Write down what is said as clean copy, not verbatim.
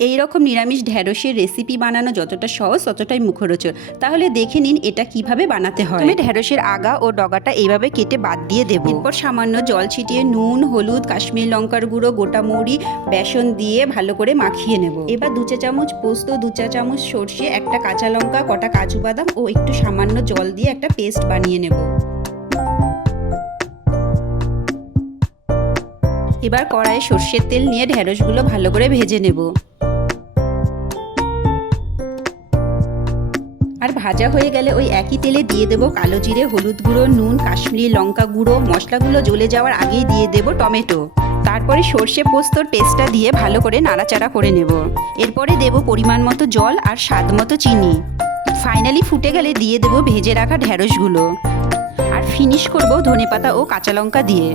এই রকম নিরামিষ ঢ্যাঁড়সের রেসিপি বানানো যতটা সহজ ততটাই মুখরোচক। তাহলে দেখে নিন এটা কিভাবে বানাতে হয়। আমি ঢ্যাঁড়সের আগা ও ডগাটা এইভাবে কেটে বাদ দিয়ে দেবো। এরপর সামান্য জল ছিটিয়ে নুন, হলুদ, কাশ্মীর লঙ্কার গুঁড়ো, গোটা মৌরি, বেসন দিয়ে ভালো করে মাখিয়ে নেব। এবার 2 চা চামচ পোস্ত, 2 চা চামচ সর্ষে, একটা কাঁচা লঙ্কা, কটা কাজু বাদাম ও একটু সামান্য জল দিয়ে একটা পেস্ট বানিয়ে নেব। এবার কড়াইয়ে সর্ষের তেল নিয়ে ঢ্যাঁড়সগুলো ভালো করে ভেজে নেব। আর ভাজা হয়ে গেলে ওই একই তেলে দিয়ে দেবো কালো জিরে, হলুদ গুঁড়ো, নুন, কাশ্মীরি লঙ্কা গুঁড়ো। মশলাগুলো জ্বলে যাওয়ার আগেই দিয়ে দেবো টমেটো। তারপরে সর্ষে পোস্তর পেস্টটা দিয়ে ভালো করে নাড়াচাড়া করে নেব। এরপরে দেবো পরিমাণ মতো জল আর স্বাদ মতো চিনি। ফাইনালি ফুটে গেলে দিয়ে দেবো ভেজে রাখা ঢ্যাঁড়সগুলো। আর ফিনিশ করবো ধনেপাতা ও কাঁচা লঙ্কা দিয়ে।